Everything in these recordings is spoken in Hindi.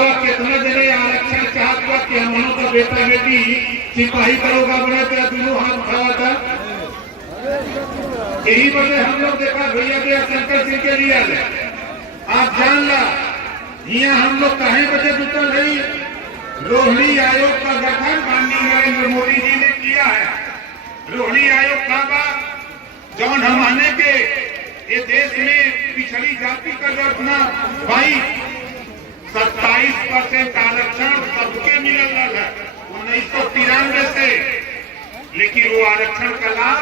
बतावा कितना जने आरक्षण चाहत बा कि हमनों का बेटा बेटी सिपाही दरोगा बने तो दोनों हाथ उठावा था। यही वजह हम लोग देखा भैया भैया शंकर सिंह के लिए आप जान ला यहाँ हम लोग कहीं बजे जुटल है। रोहिणी आयोग का गठन माननीय नरेंद्र मोदी जी ने किया है। रोहिणी आयोग का बात जौन हमारे के ये देश में पिछड़ी जाति का जो अपना 27% आरक्षण सबके मिल रहा है 1993 से, लेकिन वो आरक्षण का लाभ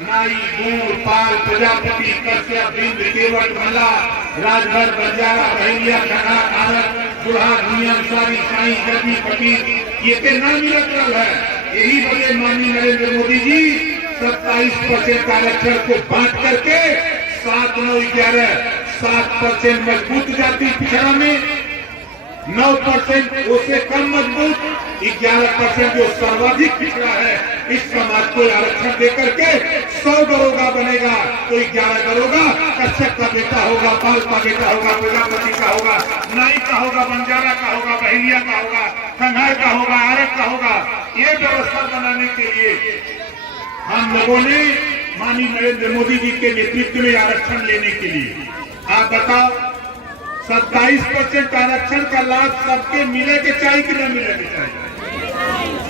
नाई गूंग पाल प्रजापति कश्यप बिंद केवट भला राजभर बंजारा बहलिया खड़ा कारक बुढ़ा नियम सारी साई गति फकीर ये पे ना मिलत रहा है। यही वजह माननीय नरेंद्र मोदी जी 27% आरक्षण को बांट करके 7, 9, 11 7% मजबूत जाति पिछड़ा में 9% उससे कम मजबूत 11% जो सर्वाधिक पिछड़ा है इस समाज को आरक्षण देकर के 100 दरोगा बनेगा तो 11 दरोगा कश्यप का बेटा होगा, पाल का बेटा होगा, प्रजापति का होगा, नाई का होगा, बंजारा का होगा, बहलिया का होगा, संघार का होगा, आरक का होगा। ये व्यवस्था बनाने के लिए हम लोगों ने माननीय नरेंद्र मोदी जी के नेतृत्व में आरक्षण लेने के लिए आप बताओ 27% आरक्षण का लाभ सबके मिले के चाहिए कि न मिले के चाहिए?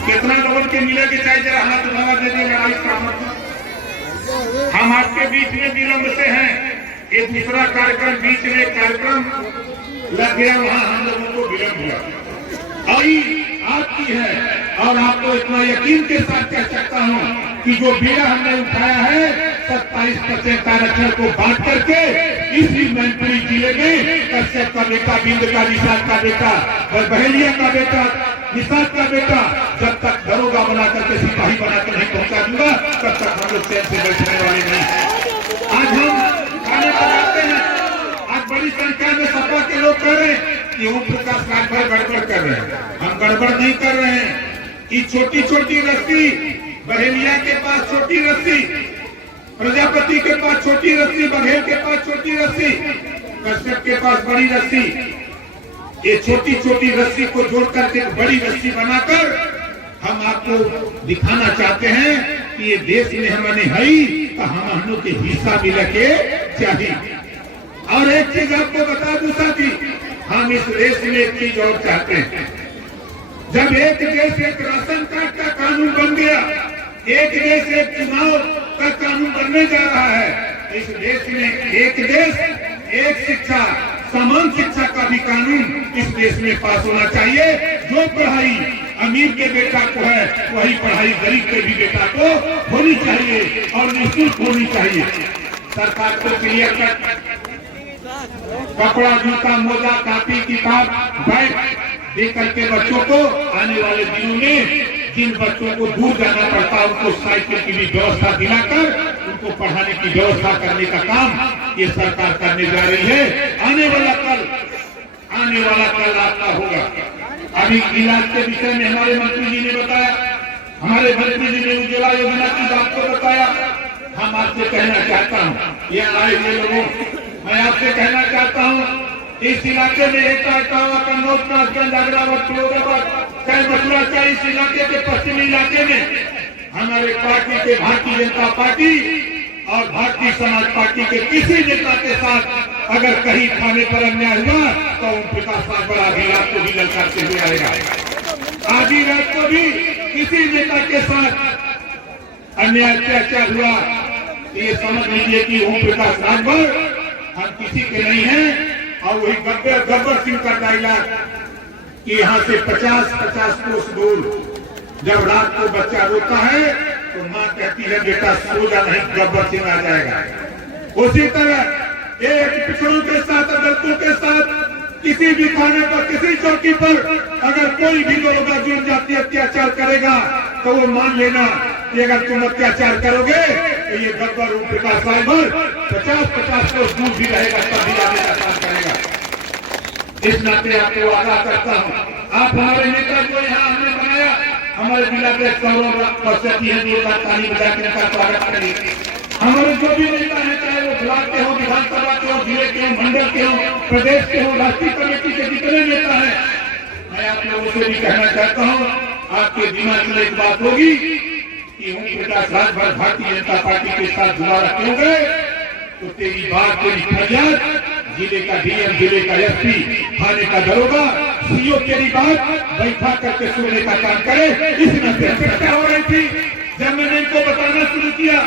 कितना लोगों के मिले के चाहिए? जरा हाथ उठावा दे दिए लड़ाई का हम आपके बीच में विलंब से हैं। ये दूसरा कार्यक्रम बीच में कार्यक्रम लग गया, वहां हम लोगों को विलंब हुआ। आई आपकी है और आपको इतना यकीन के साथ कह सकता हूं कि जो बीड़ा हमने उठाया है 27% आरक्षण को बांट करके इसी मैनपुरी जिले में कश्यप का बेटा, बिंद का, निषाद का बेटा, बहलिया का बेटा, निषाद का बेटा जब तक दरोगा बना करके सिपाही बनाकर नहीं पहुंचा दूंगा तब तक हम लोग चैन से बैठने वाले नहीं। आज हम खाने पकाते हैं, आज बड़ी संख्या में सपा के लोग कर रहे हैं कि ओम प्रकाश राजभर गड़बड़ कर रहे हैं। हम गड़बड़ नहीं कर रहे हैं। कि छोटी छोटी रस्सी, बहेलिया के पास छोटी रस्सी, प्रजापति के पास छोटी रस्सी, बघेल के पास छोटी रस्सी, कश्यप के पास बड़ी रस्सी, ये छोटी छोटी रस्सी को जोड़ करके बड़ी रस्सी बनाकर हम आपको दिखाना चाहते हैं कि ये देश में हमने है तो हम के हिस्सा मिले के चाहिए। और एक चीज आपको बता दूं साथी, हम इस देश में एक चीज और चाहते हैं। जब एक देश एक राशन कार्ड का कानून बन गया, एक देश एक चुनाव का कानून बनने जा रहा है, इस देश में एक देश एक शिक्षा, समान शिक्षा का भी कानून इस देश में पास होना चाहिए। जो पढ़ाई अमीर के बेटा को है वही पढ़ाई गरीब के भी बेटा को होनी चाहिए और निःशुल्क होनी चाहिए। सरकार को क्लियर कट कपड़ा, जूता, मोजा, कापी, किताब, बैग दे करके बच्चों को आने वाले दिनों में जिन बच्चों को दूर जाना पड़ता है उनको साइकिल की भी व्यवस्था दिलाकर उनको पढ़ाने की व्यवस्था करने का काम ये सरकार करने जा रही है। आने वाला कल आपका होगा। अभी इलाज के विषय में हमारे मंत्री जी ने बताया, हमारे मंत्री जी ने उज्ज्वला योजना की बात को बताया। हम आपसे कहना चाहता हूँ, ये आए हुए लोगों, मैं आपसे कहना चाहता हूँ इस इलाके में एक कन्नौज, कासगंज, आगराबाद, फिरोजाबाद, चाहे मथुरा, चाहे इस इलाके के पश्चिमी इलाके में हमारे पार्टी के भारतीय जनता पार्टी और भारतीय समाज पार्टी के किसी नेता के साथ अगर कहीं खाने पर अन्याय हुआ तो ओम प्रकाश राजभर आधी रात को भी ललकारते हुए आएगा। आधी रात को भी किसी नेता के साथ अन्याय अत्याचार हुआ तो ये समझ लीजिए कि ओम प्रकाश राजभर हम किसी के नहीं हैं। और वही गब्बर सिंह का डायलॉग कि यहाँ से 50-50 कोस दूर जब रात को बच्चा रोता है तो माँ कहती है बेटा सो जा, नहीं गब्बर सिंह आ जाएगा। उसी तरह एक पिछड़ों के साथ, दलितों के साथ किसी भी थाने पर, किसी चौकी पर अगर कोई भी लोग जुड़ जाती अत्याचार करेगा तो वो मान लेना कि अगर तुम अत्याचार करोगे तो ये गब्बर ओम प्रकाश राजभर 50-50 कोस दूर भी रहेगा, तब भी आने का काम करेगा। इस नाते आपको वादा करता हूँ, आप हमारे नेता को यहाँ हमने बनाया, हमारे जिला के सरपंच है ताली बजा के उनका स्वागत करेंगे। हमारे जो भी नेता है, चाहे वो ब्लॉक के हो, विधानसभा के हो, जिले के हो, मंडल के हो, प्रदेश के हो, राष्ट्रीय कमेटी के जितने नेता हैं, लोगों से भी कहना चाहता हूँ, आपके दिमाग में एक बात होगी कि ओम प्रकाश राजभर भारतीय जनता पार्टी के साथ दोबारा क्यों गए, तो तेरी बात, तेरी फरियाद जिले का डीएम, जिले का एसपी, थाने का दरोगा, सीओ तेरी बात बैठा करके सुनने का काम करे। इसमें चर्चा हो रही थी। जब मैंने इनको बताना शुरू किया,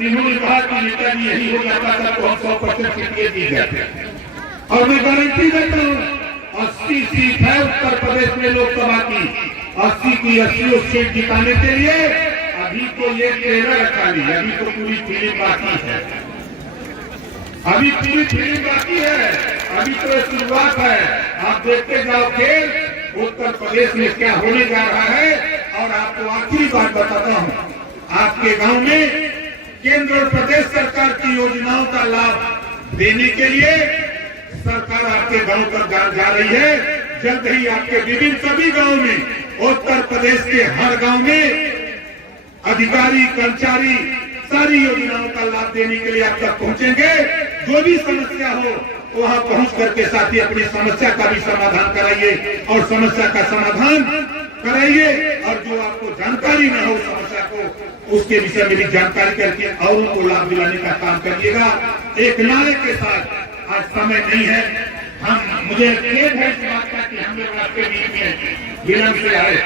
इन्होंने कहा कि नेताजी यही हो जाता था तो हम 100% सीटें दी जाते। और मैं गारंटी देता हूँ 80 सीट है उत्तर प्रदेश में लोकसभा की, 80 की 80 सीट जिताने के लिए अभी तो ये ट्रेलर खाली, अभी तो पूरी फिल्म बाकी है, अभी पूरी फिल्म बाकी है, अभी तो शुरुआत है। आप देखते जाओ खेल उत्तर प्रदेश में क्या होने जा रहा है। और आपको आखिरी बात बताता हूँ, आपके गांव में केंद्र और प्रदेश सरकार की योजनाओं का लाभ देने के लिए सरकार आपके गांव पर जा रही है। जल्द ही आपके विभिन्न सभी गांव में, उत्तर प्रदेश के हर गांव में अधिकारी, कर्मचारी सारी योजनाओं का लाभ देने के लिए आप तक पहुंचेंगे। जो भी समस्या हो वहां पहुंच करके साथी अपनी समस्या का भी समाधान कराइए और समस्या का समाधान कराइए। और जो आपको जानकारी न हो समस्या को, उसके विषय में भी जानकारी करके औरों को लाभ दिलाने का काम करिएगा। एक नारे के साथ आज समय नहीं है, मुझे खेद है इस बात का कि हम लोग आपके बीच में विलंब से आए,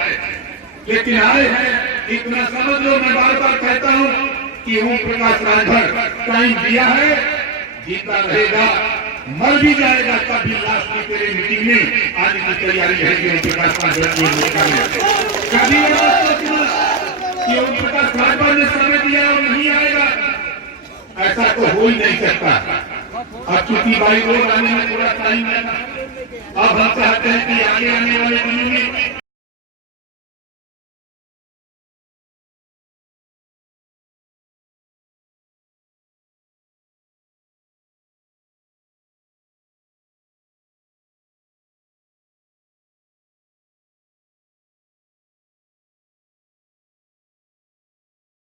लेकिन आए हैं। इतना समझ लो, मैं बार बार कहता हूँ कि ओम प्रकाश राजभर टाइम दिया है, जीता रहेगा, मर भी जाएगा, कभी लास्ट में तेरे मीटिंग में आने की तैयारी है कि ओम प्रकाश राजभर कभी कि ओम प्रकाश राजभर ने समय दिया और नहीं आएगा, ऐसा तो हो ही नहीं सकता। अब चूंकि भाई रोज आने में थोड़ा टाइम है, अब हम चाहते हैं कि